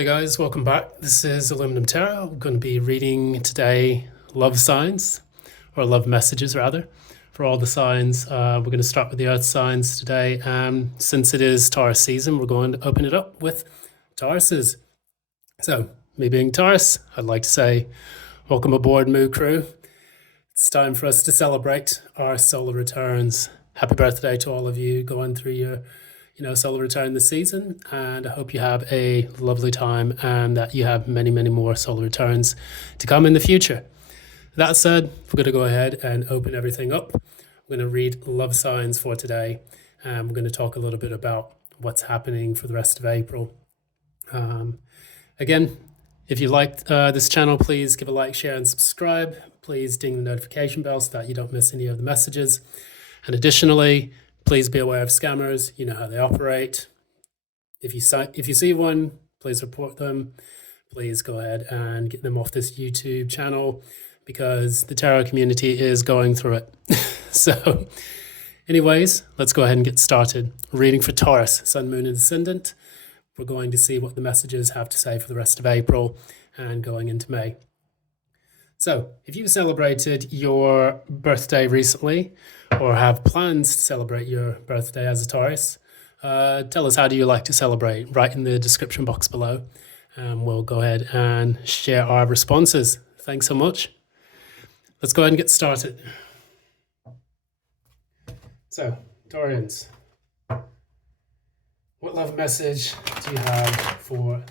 Hey guys, welcome back. This is Aluminum Tarot. We're going to be reading today love signs, or love messages rather, for all the signs. We're going to start with the earth signs today. Since it is Taurus season, we're going to open it up with Tauruses. So, me being Taurus, I'd like to say welcome aboard, Moo Crew. It's time for us to celebrate our solar returns. Happy birthday to all of you going through your solar return this season, and I hope you have a lovely time and that you have many more solar returns to come in the future. That said, we're going to go ahead and open everything up. We're going to read love signs for today, and we're going to talk a little bit about what's happening for the rest of April. Again, if you liked this channel, please give a like, share, and subscribe. Please ding the notification bell so that you don't miss any of the messages. And additionally, please be aware of scammers. You know how they operate. If you see one, please report them. Please go ahead and get them off this YouTube channel because the tarot community is going through it. So anyways, let's go ahead and get started. Reading for Taurus, Sun, Moon, and Ascendant. We're going to see what the messages have to say for the rest of April and going into May. So if you celebrated your birthday recently or have plans to celebrate your birthday as a Taurus, tell us, how do you like to celebrate? Write in the description box below, and we'll go ahead and share our responses. Thanks so much. Let's go ahead and get started. So, Taurians, what love message do you have for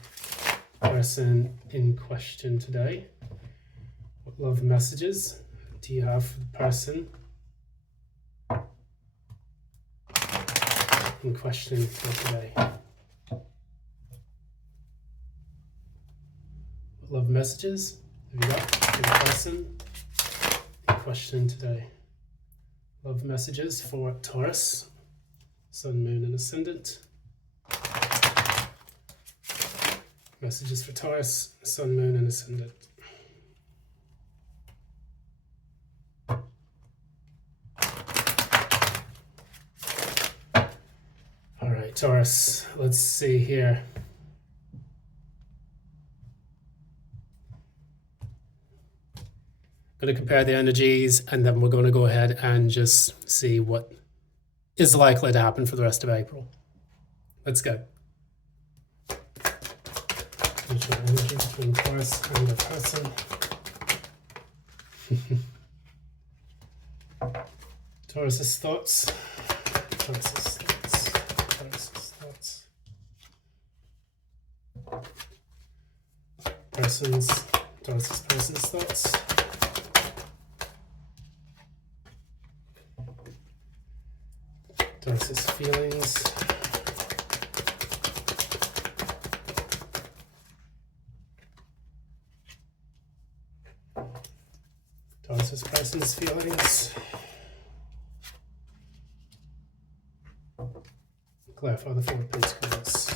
the person in question today? What love messages do you have for the person in question for today? What love messages have you got for the person in question today? Love messages for Taurus, Sun, Moon, and Ascendant. Messages for Taurus, Sun, Moon, and Ascendant. All right, Taurus, let's see here. I'm going to compare the energies, and then we're going to go ahead and just see what is likely to happen for the rest of April. Let's go. Mutual energy between Taurus and the person. Taurus's thoughts. Taurus's thoughts. Taurus's thoughts. Taurus's person's thoughts. Taurus's feelings. Taurus's person's feelings. Clarify the Four of Pentacles.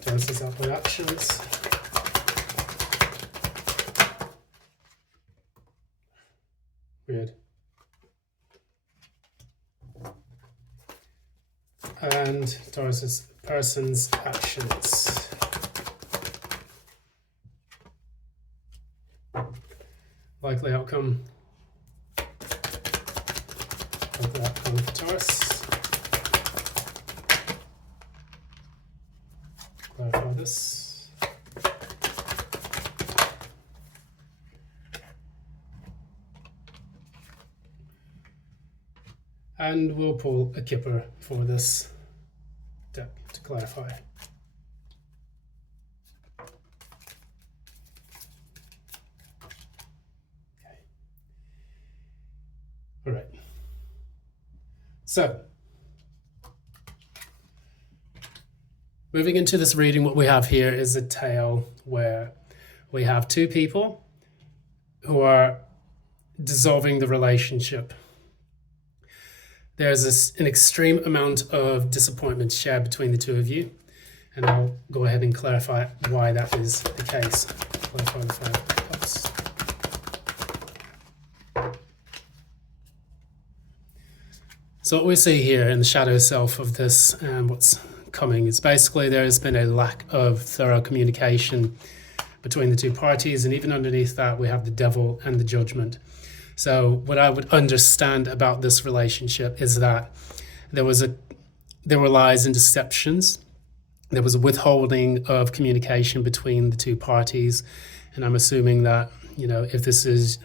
Taurus's outward actions. Weird. And Taurus's person's actions. Likely outcome. Likely outcome for Taurus. Clarify this. And we'll pull a kipper for this deck to clarify. Okay. All right. So, moving into this reading, what we have here is a tale where we have two people who are dissolving the relationship. There's an extreme amount of disappointment shared between the two of you, and I'll go ahead and clarify why that is the case. Clarify the Five of Cups. So what we see here in the shadow self of this and what's coming is basically there has been a lack of thorough communication between the two parties, and even underneath that we have the devil and the judgment. So what I would understand about this relationship is that there were lies and deceptions. There was a withholding of communication between the two parties, and I'm assuming that, if this is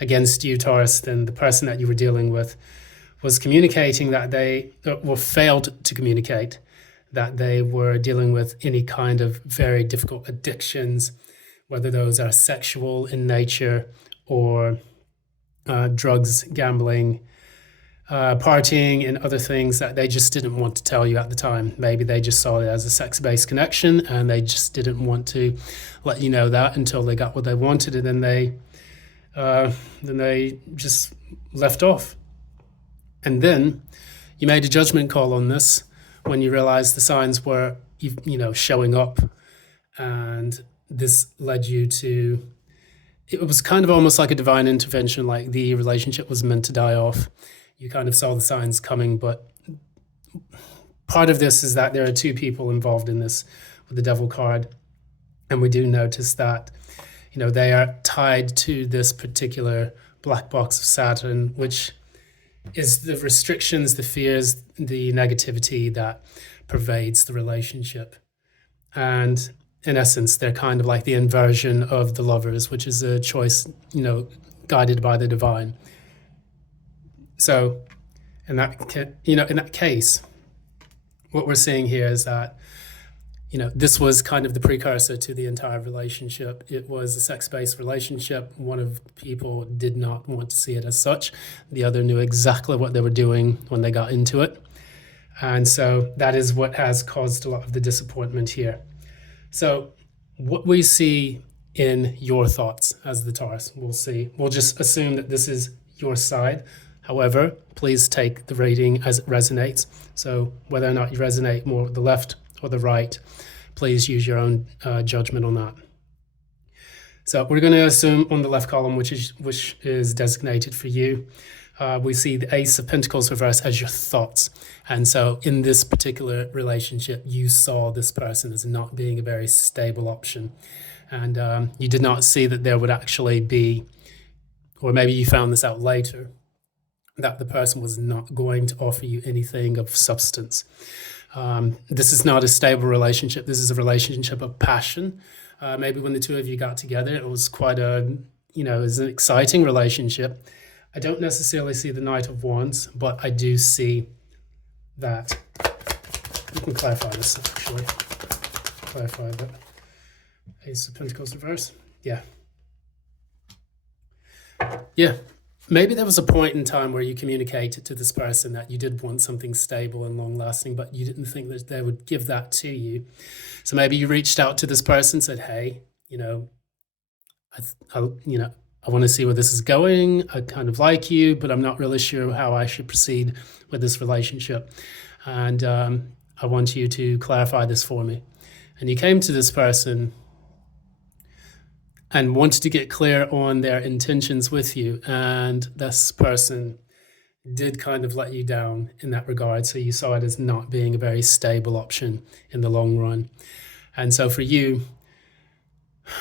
against you, Taurus, then the person that you were dealing with was communicating that they failed to communicate that they were dealing with any kind of very difficult addictions, whether those are sexual in nature or drugs, gambling, partying, and other things that they just didn't want to tell you at the time. Maybe they just saw it as a sex-based connection and they just didn't want to let you know that until they got what they wanted, and then they just left off. And then you made a judgment call on this when you realized the signs were, showing up, and this led you to, it was kind of almost like a divine intervention, like the relationship was meant to die off. You kind of saw the signs coming, but part of this is that there are two people involved in this with the devil card. And we do notice that, they are tied to this particular black box of Saturn, which is the restrictions, the fears, the negativity that pervades the relationship. And in essence, they're kind of like the inversion of the lovers, which is a choice, guided by the divine. So in that case, what we're seeing here is that, this was kind of the precursor to the entire relationship. It was a sex-based relationship. One of the people did not want to see it as such. The other knew exactly what they were doing when they got into it. And so that is what has caused a lot of the disappointment here. So what we see in your thoughts as the Taurus, we'll just assume that this is your side. However, please take the reading as it resonates. So whether or not you resonate more with the left or the right, please use your own judgment on that. So we're going to assume on the left column, which is designated for you, we see the Ace of Pentacles reverse as your thoughts. And so in this particular relationship, you saw this person as not being a very stable option. And you did not see that there would actually be, or maybe you found this out later, that the person was not going to offer you anything of substance. This is not a stable relationship. This is a relationship of passion. Maybe when the two of you got together, it was quite it was an exciting relationship. I don't necessarily see the Knight of Wands, but I do see that. You can clarify this, actually. Clarify that. Ace of Pentacles reverse. Yeah. Maybe there was a point in time where you communicated to this person that you did want something stable and long-lasting, but you didn't think that they would give that to you. So maybe you reached out to this person and said, hey, I want to see where this is going. I kind of like you, but I'm not really sure how I should proceed with this relationship. And I want you to clarify this for me. And you came to this person and wanted to get clear on their intentions with you. And this person did kind of let you down in that regard. So you saw it as not being a very stable option in the long run. And so for you,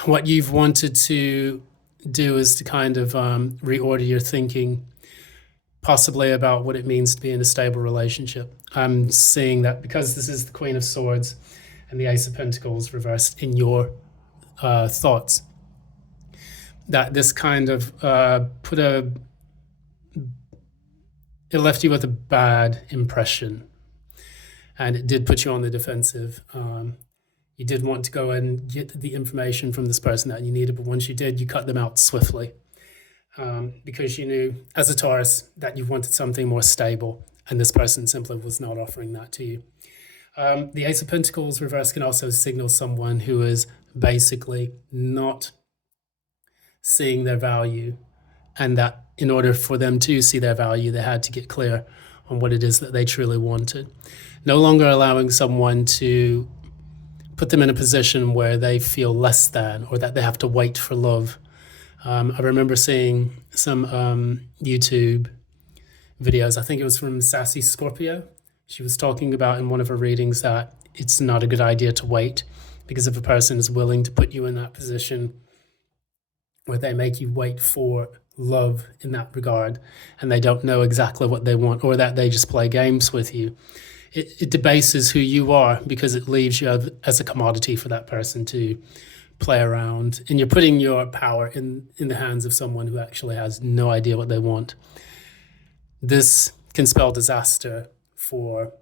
what you've wanted to do is to kind of reorder your thinking, possibly about what it means to be in a stable relationship. I'm seeing that because this is the Queen of Swords and the Ace of Pentacles reversed in your thoughts, that this kind of it left you with a bad impression, and it did put you on the defensive. You did want to go and get the information from this person that you needed, but once you did, you cut them out swiftly because you knew, as a Taurus, that you wanted something more stable, and this person simply was not offering that to you. The Ace of Pentacles reverse can also signal someone who is basically not seeing their value, and that in order for them to see their value, they had to get clear on what it is that they truly wanted. No longer allowing someone to put them in a position where they feel less than, or that they have to wait for love. I remember seeing some YouTube videos. I think it was from Sassy Scorpio. She was talking about in one of her readings that it's not a good idea to wait, because if a person is willing to put you in that position where they make you wait for love in that regard, and they don't know exactly what they want, or that they just play games with you, it debases who you are, because it leaves you as a commodity for that person to play around, and you're putting your power in the hands of someone who actually has no idea what they want. This can spell disaster for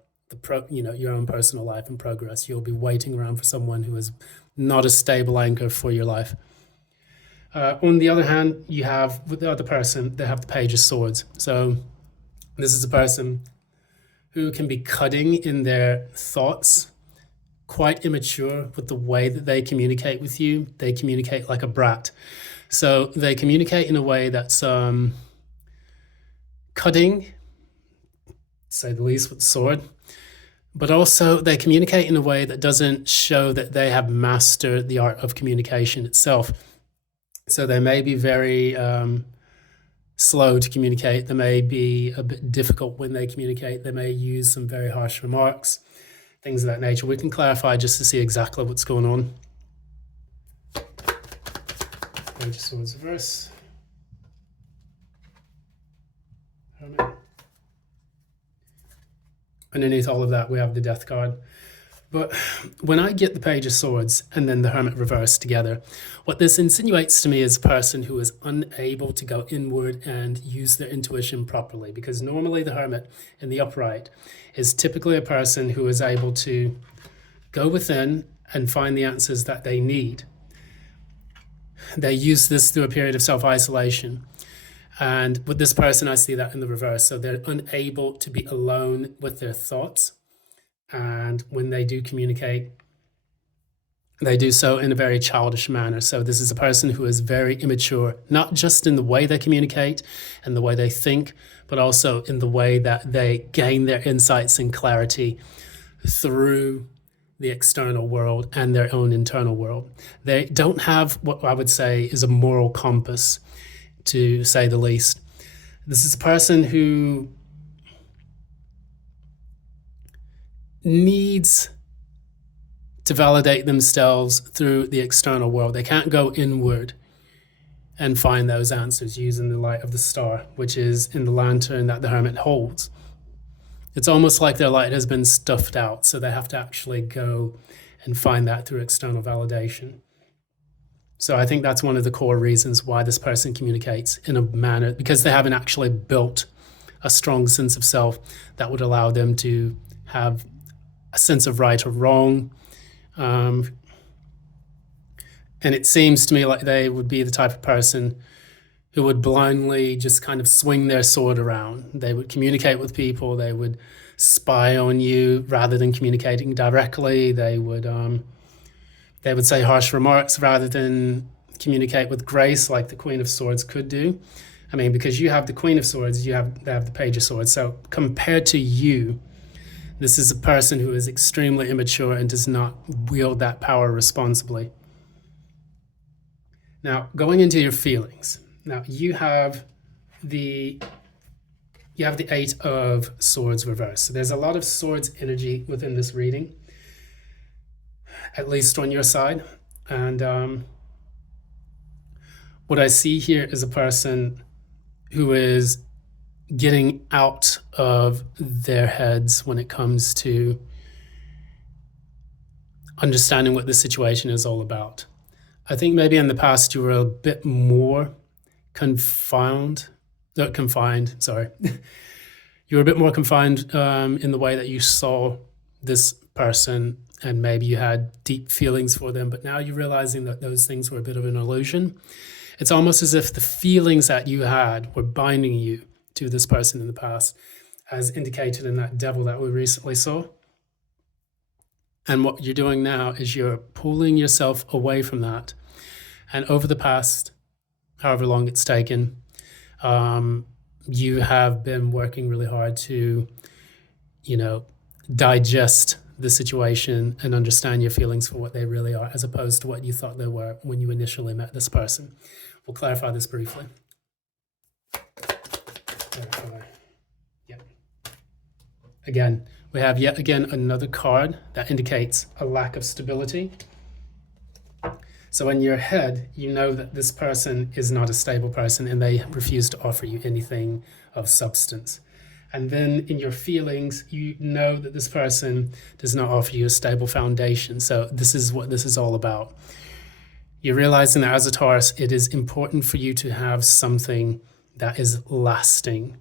your own personal life and progress. You'll be waiting around for someone who is not a stable anchor for your life. On the other hand, you have, with the other person, they have the Page of Swords. So this is a person who can be cutting in their thoughts, quite immature with the way that they communicate with you. They communicate like a brat. So they communicate in a way that's cutting, to say the least, with the sword. But also they communicate in a way that doesn't show that they have mastered the art of communication itself. So they may be very slow to communicate. They may be a bit difficult when they communicate. They may use some very harsh remarks, things of that nature. We can clarify just to see exactly what's going on. Page of Swords reverse. Underneath all of that, we have the Death card. But when I get the Page of Swords and then the Hermit reverse together, what this insinuates to me is a person who is unable to go inward and use their intuition properly. Because normally the Hermit in the upright is typically a person who is able to go within and find the answers that they need. They use this through a period of self-isolation. And with this person, I see that in the reverse. So they're unable to be alone with their thoughts. And when they do communicate, they do so in a very childish manner. So this is a person who is very immature, not just in the way they communicate and the way they think, but also in the way that they gain their insights and clarity through the external world and their own internal world. They don't have what I would say is a moral compass, to say the least. This is a person who needs to validate themselves through the external world. They can't go inward and find those answers using the light of the star, which is in the lantern that the Hermit holds. It's almost like their light has been stuffed out, so they have to actually go and find that through external validation. So I think that's one of the core reasons why this person communicates in a manner, because they haven't actually built a strong sense of self that would allow them to have a sense of right or wrong. And it seems to me like they would be the type of person who would blindly just kind of swing their sword around. They would communicate with people. They would spy on you rather than communicating directly. They would say harsh remarks rather than communicate with grace like the Queen of Swords could do. I mean, because you have the Queen of Swords, they have the Page of Swords. So compared to you, this is a person who is extremely immature and does not wield that power responsibly. Now, going into your feelings. Now, you have the Eight of Swords reversed. So there's a lot of swords energy within this reading, at least on your side. And what I see here is a person who is getting out of their heads when it comes to understanding what the situation is all about. I think maybe in the past you were a bit more confined. You were a bit more confined in the way that you saw this person, and maybe you had deep feelings for them, but now you're realizing that those things were a bit of an illusion. It's almost as if the feelings that you had were binding you to this person in the past, as indicated in that devil that we recently saw. And what you're doing now is you're pulling yourself away from that. And over the past, however long it's taken, you have been working really hard to, digest the situation and understand your feelings for what they really are, as opposed to what you thought they were when you initially met this person. We'll clarify this briefly. Clarify. Again, we have yet again another card that indicates a lack of stability. So in your head, you know that this person is not a stable person and they refuse to offer you anything of substance. And then in your feelings, you know that this person does not offer you a stable foundation. So this is what this is all about. You're realizing that as a Taurus, it is important for you to have something that is lasting.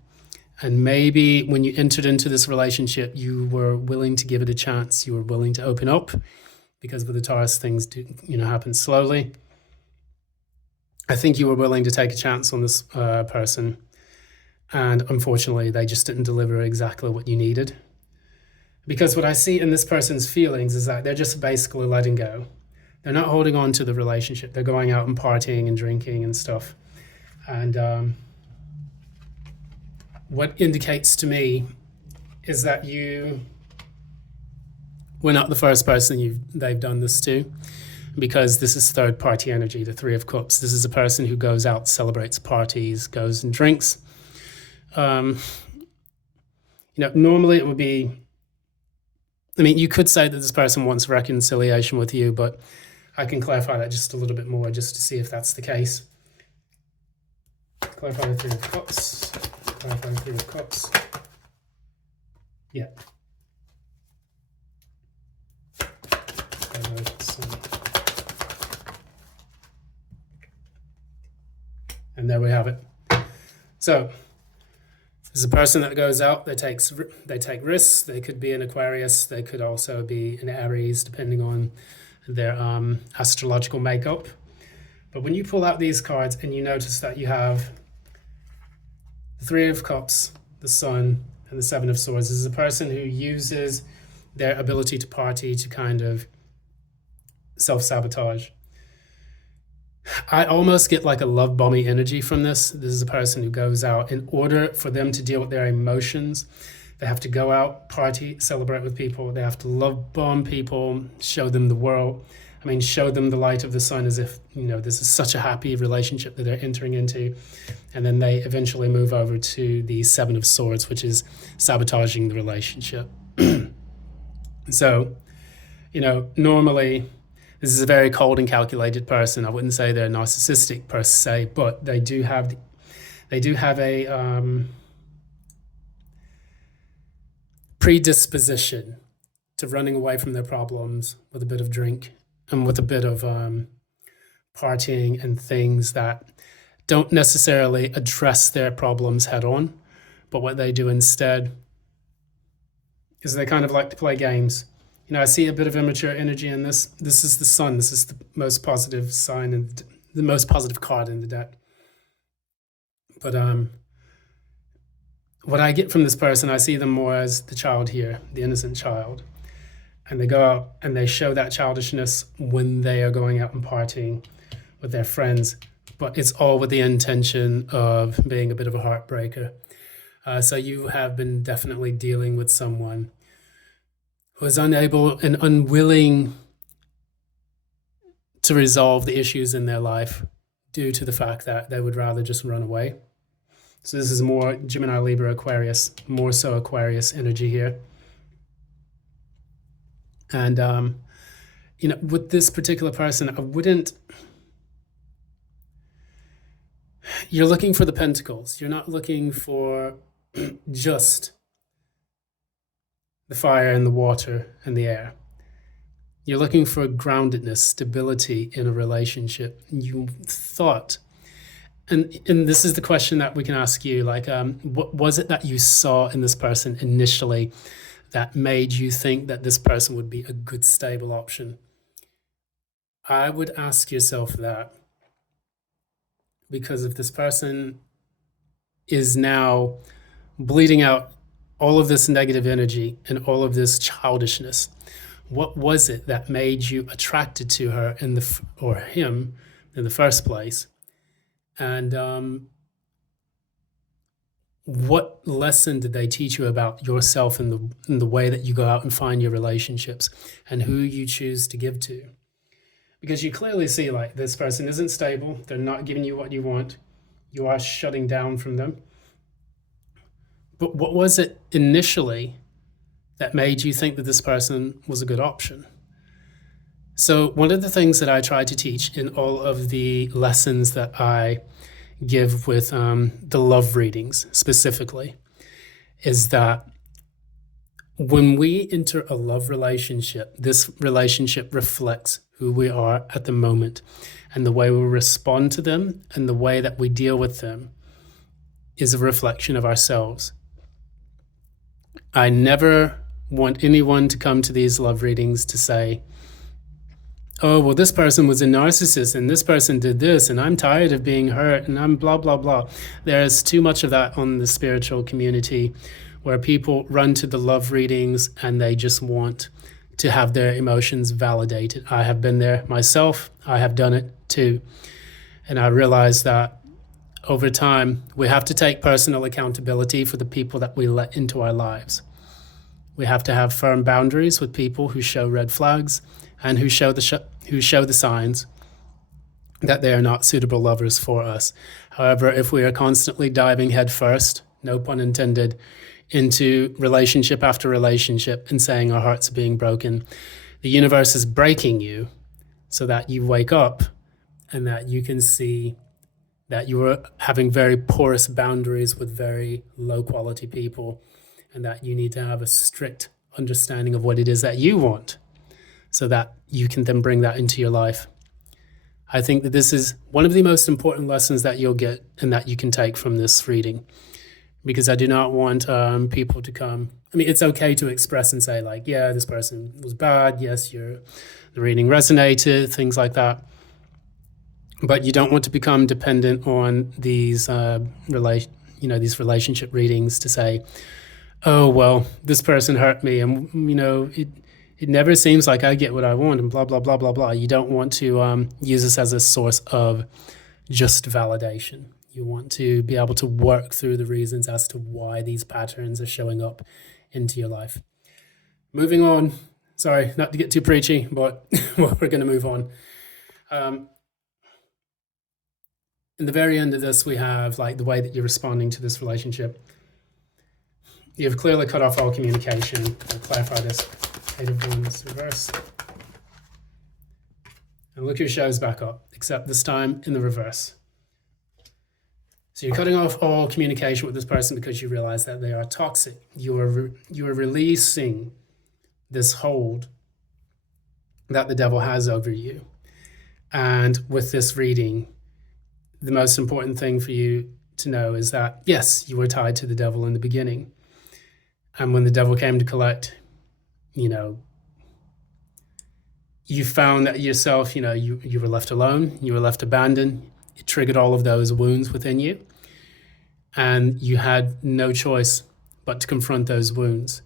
And maybe when you entered into this relationship, you were willing to give it a chance. You were willing to open up, because with the Taurus, things do, happen slowly. I think you were willing to take a chance on this person. And unfortunately, they just didn't deliver exactly what you needed. Because what I see in this person's feelings is that they're just basically letting go. They're not holding on to the relationship. They're going out and partying and drinking and stuff. And what indicates to me is that you were not the first person they've done this to, because this is third party energy, the Three of Cups. This is a person who goes out, celebrates parties, goes and drinks. Normally it would be, you could say that this person wants reconciliation with you, but I can clarify that just a little bit more just to see if that's the case. Clarify the Three of Cups. Clarify the Three of Cups. Yeah. And there we have it. So there's a person that goes out, they take risks. They could be an Aquarius, they could also be an Aries, depending on their astrological makeup. But when you pull out these cards and you notice that you have the Three of Cups, the Sun, and the Seven of Swords, this is a person who uses their ability to party to kind of self-sabotage. I almost get like a love bombing energy from this. This is a person who goes out. In order for them to deal with their emotions, they have to go out, party, celebrate with people. They have to love bomb people, show them the world. Show them the light of the sun, as if, this is such a happy relationship that they're entering into. And then they eventually move over to the Seven of Swords, which is sabotaging the relationship. So, normally this is a very cold and calculated person. I wouldn't say they're narcissistic per se, but they do have a predisposition to running away from their problems with a bit of drink and with a bit of partying and things that don't necessarily address their problems head on. But what they do instead is they kind of like to play games. I see a bit of immature energy in this. This is the Sun. This is the most positive sign and the most positive card in the deck. But what I get from this person, I see them more as the child here, the innocent child. And they go out and they show that childishness when they are going out and partying with their friends. But it's all with the intention of being a bit of a heartbreaker. So you have been definitely dealing with someone who is unable and unwilling to resolve the issues in their life due to the fact that they would rather just run away. So this is more Gemini, Libra, Aquarius, more so Aquarius energy here. And, with this particular person, you're looking for the pentacles. You're not looking for just the fire and the water and the air. You're looking for groundedness, stability in a relationship. You thought, and this is the question that we can ask you, what was it that you saw in this person initially that made you think that this person would be a good, stable option? I would ask yourself that, because if this person is now bleeding out all of this negative energy and all of this childishness, what was it that made you attracted to her or him in the first place? And what lesson did they teach you about yourself in the way that you go out and find your relationships and who you choose to give to? Because you clearly see this person isn't stable. They're not giving you what you want. You are shutting down from them. But what was it initially that made you think that this person was a good option. So one of the things that I try to teach in all of the lessons that I give with the love readings specifically is that when we enter a love relationship, this relationship reflects who we are at the moment, and the way we respond to them and the way that we deal with them is a reflection of ourselves. I never want anyone to come to these love readings to say, oh, well, this person was a narcissist and this person did this and I'm tired of being hurt and I'm blah, blah, blah. There's too much of that on the spiritual community where people run to the love readings and they just want to have their emotions validated. I have been there myself. I have done it too. And I realized that over time, we have to take personal accountability for the people that we let into our lives. We have to have firm boundaries with people who show red flags and who show the signs that they are not suitable lovers for us. However, if we are constantly diving headfirst, no pun intended, into relationship after relationship and saying our hearts are being broken, the universe is breaking you so that you wake up and that you can see that you are having very porous boundaries with very low quality people and that you need to have a strict understanding of what it is that you want, so that you can then bring that into your life. I think that this is one of the most important lessons that you'll get and that you can take from this reading, because I do not want people to come. I mean, it's okay to express and say like, yeah, this person was bad. Yes, the reading resonated, things like that. But you don't want to become dependent on these these relationship readings to say, oh, well, this person hurt me and, it never seems like I get what I want and blah, blah, blah, blah, blah. You don't want to use this as a source of just validation. You want to be able to work through the reasons as to why these patterns are showing up into your life. Moving on. Sorry, not to get too preachy, but we're going to move on. In the very end of this, we have like the way that you're responding to this relationship. You've clearly cut off all communication. I'll clarify this. 8 of Wands reverse. And look, your show's back up, except this time in the reverse. So you're cutting off all communication with this person because you realize that they are toxic. You are releasing this hold that the devil has over you. And with this reading, the most important thing for you to know is that, yes, you were tied to the devil in the beginning. And when the devil came to collect, you found that yourself, you were left alone, you were left abandoned. It triggered all of those wounds within you. And you had no choice but to confront those wounds.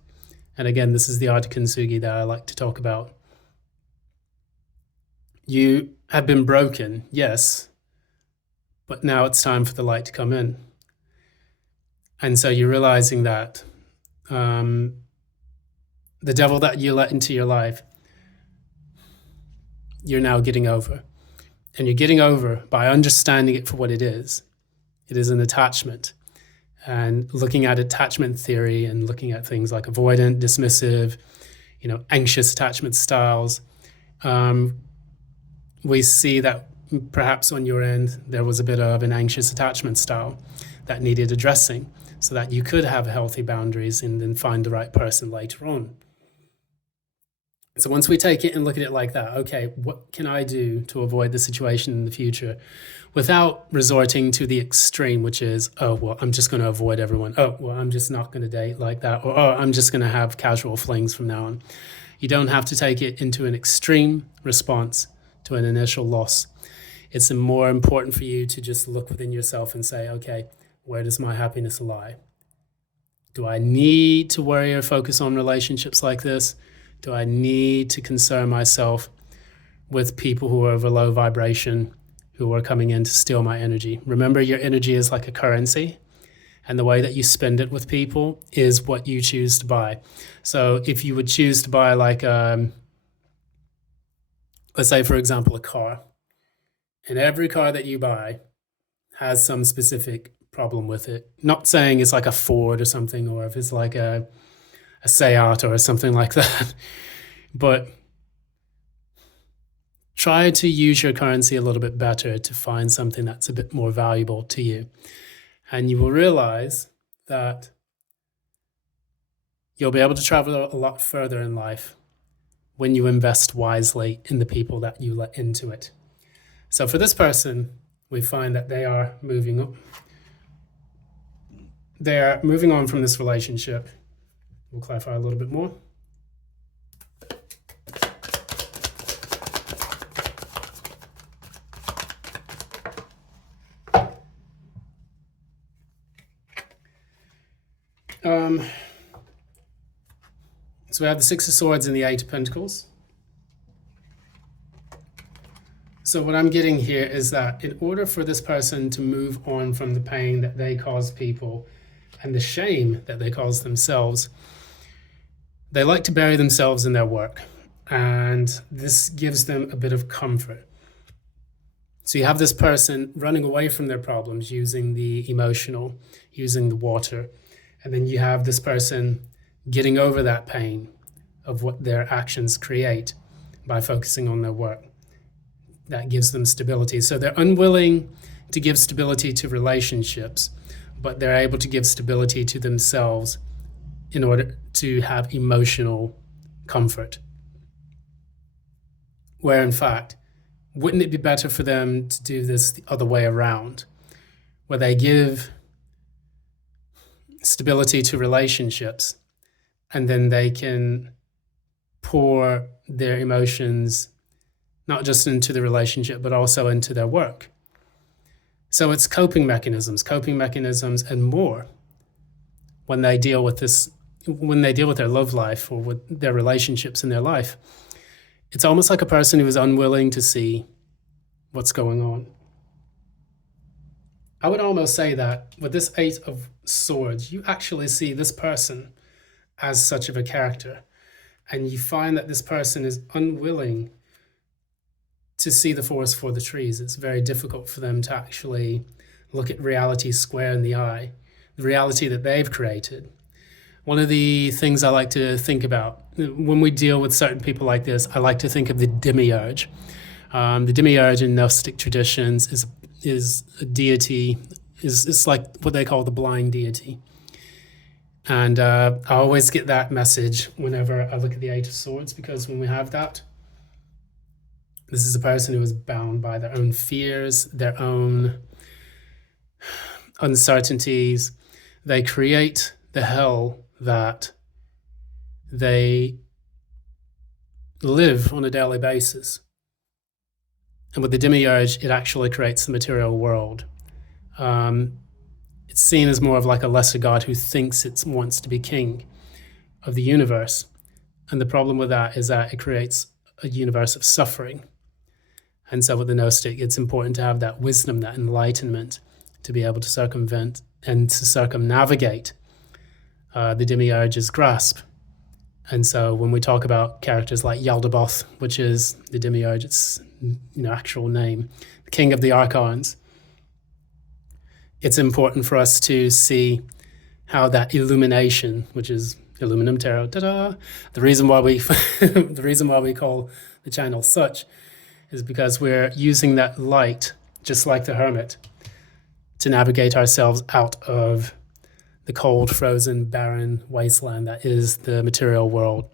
And again, this is the art of kintsugi that I like to talk about. You have been broken, yes, but now it's time for the light to come in. And so you're realizing that the devil that you let into your life, you're now getting over. And you're getting over by understanding it for what it is. It is an attachment. And looking at attachment theory and looking at things like avoidant, dismissive, anxious attachment styles, we see that perhaps on your end, there was a bit of an anxious attachment style that needed addressing so that you could have healthy boundaries and then find the right person later on. So once we take it and look at it like that, okay, what can I do to avoid the situation in the future without resorting to the extreme, which is, oh, well, I'm just going to avoid everyone. Oh, well, I'm just not going to date like that. Or, oh, I'm just going to have casual flings from now on. You don't have to take it into an extreme response to an initial loss. It's more important for you to just look within yourself and say, okay, where does my happiness lie? Do I need to worry or focus on relationships like this? Do I need to concern myself with people who are of a low vibration, who are coming in to steal my energy? Remember, your energy is like a currency, and the way that you spend it with people is what you choose to buy. So if you would choose to buy like, let's say, for example, a car, and every car that you buy has some specific problem with it. Not saying it's like a Ford or something, or if it's like a a Seat or something like that. But try to use your currency a little bit better to find something that's a bit more valuable to you. And you will realize that you'll be able to travel a lot further in life when you invest wisely in the people that you let into it. So for this person, we find that they are moving up. They're moving on from this relationship. We'll clarify a little bit more. So we have the Six of Swords and the Eight of Pentacles. So what I'm getting here is that in order for this person to move on from the pain that they cause people and the shame that they cause themselves, they like to bury themselves in their work. And this gives them a bit of comfort. So you have this person running away from their problems using the emotional, using the water. And then you have this person getting over that pain of what their actions create by focusing on their work. That gives them stability. So they're unwilling to give stability to relationships, but they're able to give stability to themselves in order to have emotional comfort. Where in fact, wouldn't it be better for them to do this the other way around, where they give stability to relationships and then they can pour their emotions not just into the relationship, but also into their work. So it's coping mechanisms and more when they deal with this, when they deal with their love life or with their relationships in their life. It's almost like a person who is unwilling to see what's going on. I would almost say that with this Eight of Swords, you actually see this person as such of a character. And you find that this person is unwilling to see the forest for the trees. It's very difficult for them to actually look at reality square in the eye, the reality that they've created. One of the things I like to think about when we deal with certain people like this, I like to think of the demiurge. The demiurge in Gnostic traditions is a deity, is like what they call the blind deity. And I always get that message whenever I look at the Eight of Swords, because when we have that, this is a person who is bound by their own fears, their own uncertainties. They create the hell that they live on a daily basis. And with the demiurge, it actually creates the material world. It's seen as more of like a lesser god who thinks it wants to be king of the universe. And the problem with that is that it creates a universe of suffering. And so with the Gnostic, it's important to have that wisdom, that enlightenment, to be able to circumvent and to circumnavigate the demiurge's grasp. And so when we talk about characters like Yaldabaoth, which is the demiurge's actual name, the king of the archons, it's important for us to see how that illumination, which is Illuminum Tarot, the reason why we call the channel such is because we're using that light, just like the hermit, to navigate ourselves out of the cold, frozen, barren wasteland that is the material world,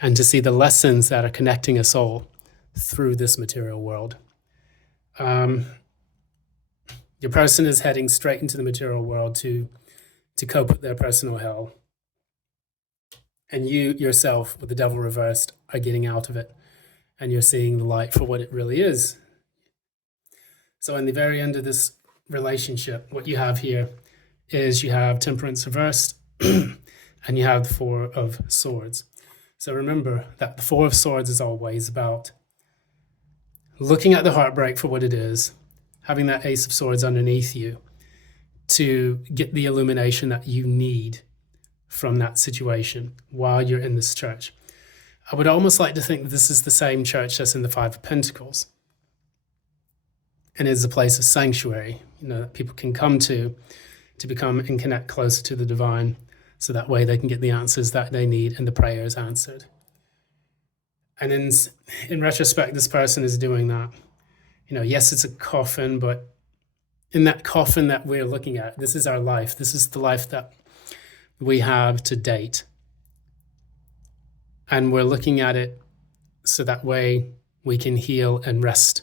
and to see the lessons that are connecting us all through this material world. Your person is heading straight into the material world to cope with their personal hell. And you yourself, with the devil reversed, are getting out of it. And you're seeing the light for what it really is. So in the very end of this relationship, what you have here is you have temperance reversed and you have the Four of Swords. So remember that the Four of Swords is always about looking at the heartbreak for what it is, having that Ace of Swords underneath you to get the illumination that you need from that situation while you're in this church. I would almost like to think that this is the same church that's in the Five of Pentacles, and is a place of sanctuary, that people can come to become and connect closer to the divine. so that way they can get the answers that they need and the prayers answered. And in retrospect, this person is doing that. Yes, it's a coffin, but in that coffin that we're looking at, this is our life. This is the life that we have to date. And we're looking at it so that way we can heal and rest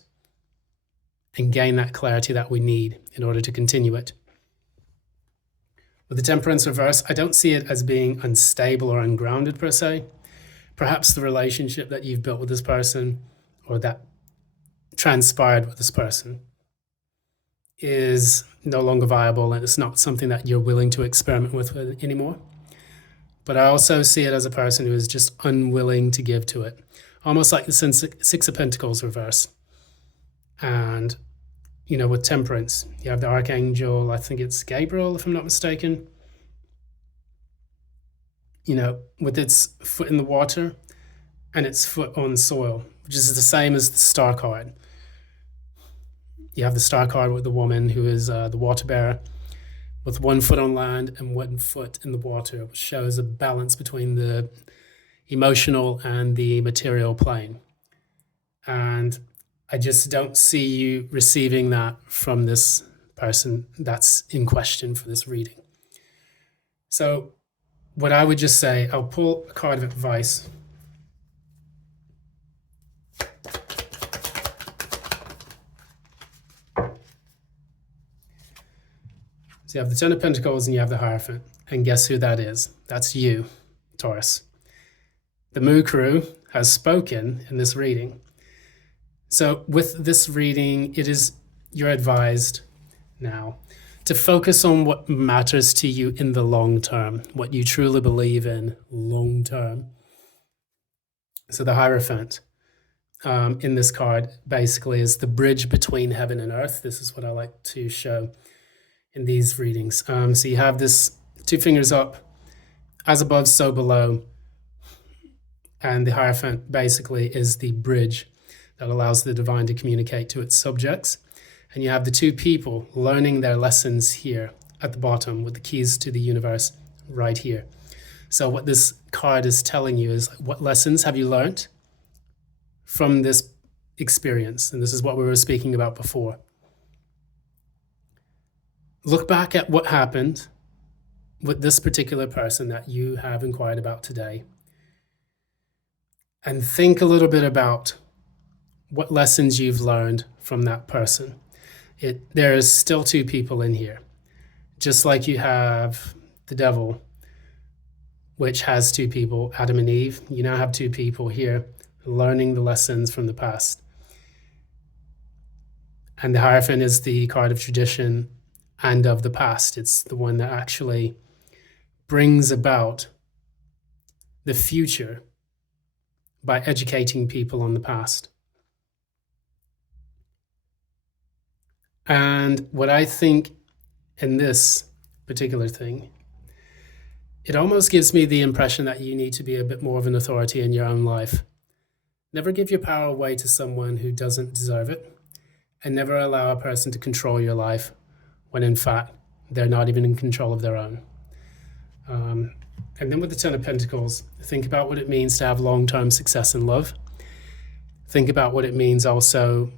and gain that clarity that we need in order to continue it. With the Temperance reverse, I don't see it as being unstable or ungrounded per se. Perhaps the relationship that you've built with this person or that transpired with this person is no longer viable, and it's not something that you're willing to experiment with anymore. But I also see it as a person who is just unwilling to give to it, almost like the Six of Pentacles reverse. And with Temperance, you have the Archangel, I think it's Gabriel, if I'm not mistaken, with its foot in the water and its foot on soil, which is the same as the Star card. You have the Star card with the woman who is the water bearer with one foot on land and one foot in the water, which shows a balance between the emotional and the material plane. And I just don't see you receiving that from this person that's in question for this reading. So what I would just say, I'll pull a card of advice. So you have the Ten of Pentacles and you have the Hierophant. And guess who that is? That's you, Taurus. The Moo Crew has spoken in this reading. So with this reading, you're advised now to focus on what matters to you in the long term, what you truly believe in long term. So the Hierophant in this card basically is the bridge between heaven and earth. This is what I like to show in these readings. So you have this 2 fingers up, as above, so below. And the Hierophant basically is the bridge that allows the divine to communicate to its subjects. And you have the 2 people learning their lessons here at the bottom with the keys to the universe right here. So what this card is telling you is, what lessons have you learned from this experience? And this is what we were speaking about before. Look back at what happened with this particular person that you have inquired about today. And think a little bit about what lessons you've learned from that person. There is still 2 people in here. Just like you have the devil, which has 2 people, Adam and Eve, you now have 2 people here learning the lessons from the past. And the Hierophant is the card of tradition and of the past. It's the one that actually brings about the future by educating people on the past. And what I think in this particular thing, it almost gives me the impression that you need to be a bit more of an authority in your own life. Never give your power away to someone who doesn't deserve it, and never allow a person to control your life when in fact they're not even in control of their own. And then with the Ten of Pentacles, think about what it means to have long-term success in love. Think about what it means also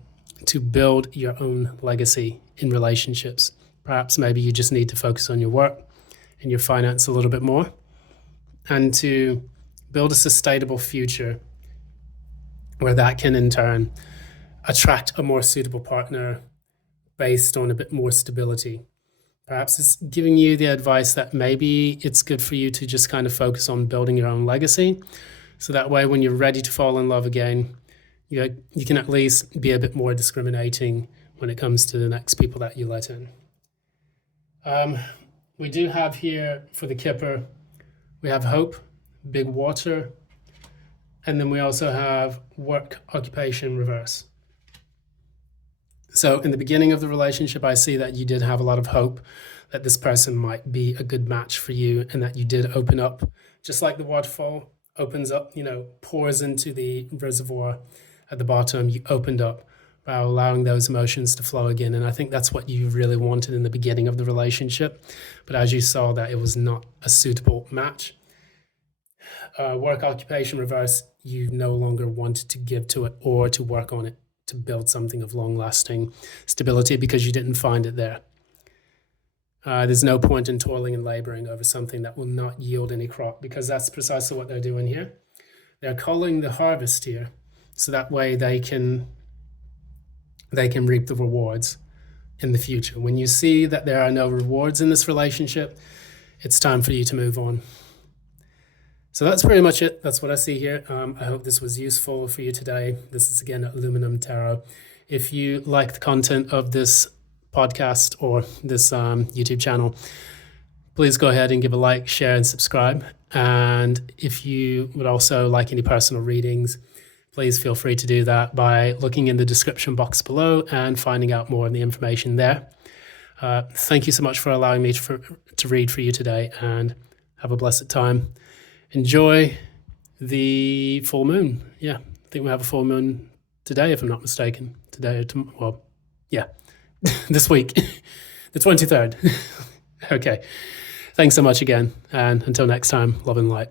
to build your own legacy in relationships. Perhaps maybe you just need to focus on your work and your finance a little bit more, and to build a sustainable future where that can in turn attract a more suitable partner based on a bit more stability. Perhaps it's giving you the advice that maybe it's good for you to just kind of focus on building your own legacy. So that way, when you're ready to fall in love again, you can at least be a bit more discriminating when it comes to the next people that you let in. We do have here for the Kipper, we have hope, big water, and then we also have work, occupation, reverse. So in the beginning of the relationship, I see that you did have a lot of hope that this person might be a good match for you, and that you did open up, just like the waterfall opens up, pours into the reservoir at the bottom. You opened up by allowing those emotions to flow again. And I think that's what you really wanted in the beginning of the relationship. But as you saw that it was not a suitable match. Work occupation reverse, you no longer wanted to give to it or to work on it to build something of long-lasting stability because you didn't find it there. There's no point in toiling and laboring over something that will not yield any crop, because that's precisely what they're doing here. They're calling the harvest here, so that way they can reap the rewards in the future. When you see that there are no rewards in this relationship, it's time for you to move on. So that's pretty much it. That's what I see here. I hope this was useful for you today. This is again Aluminum Tarot. If you like the content of this podcast or this YouTube channel, please go ahead and give a like, share, and subscribe. And if you would also like any personal readings, please feel free to do that by looking in the description box below and finding out more of the information there. Thank you so much for allowing me to read for you today, and have a blessed time. Enjoy the full moon. Yeah, I think we have a full moon today, if I'm not mistaken. Today or tomorrow. Well, yeah, this week, the 23rd. Okay. Thanks so much again. And until next time, love and light.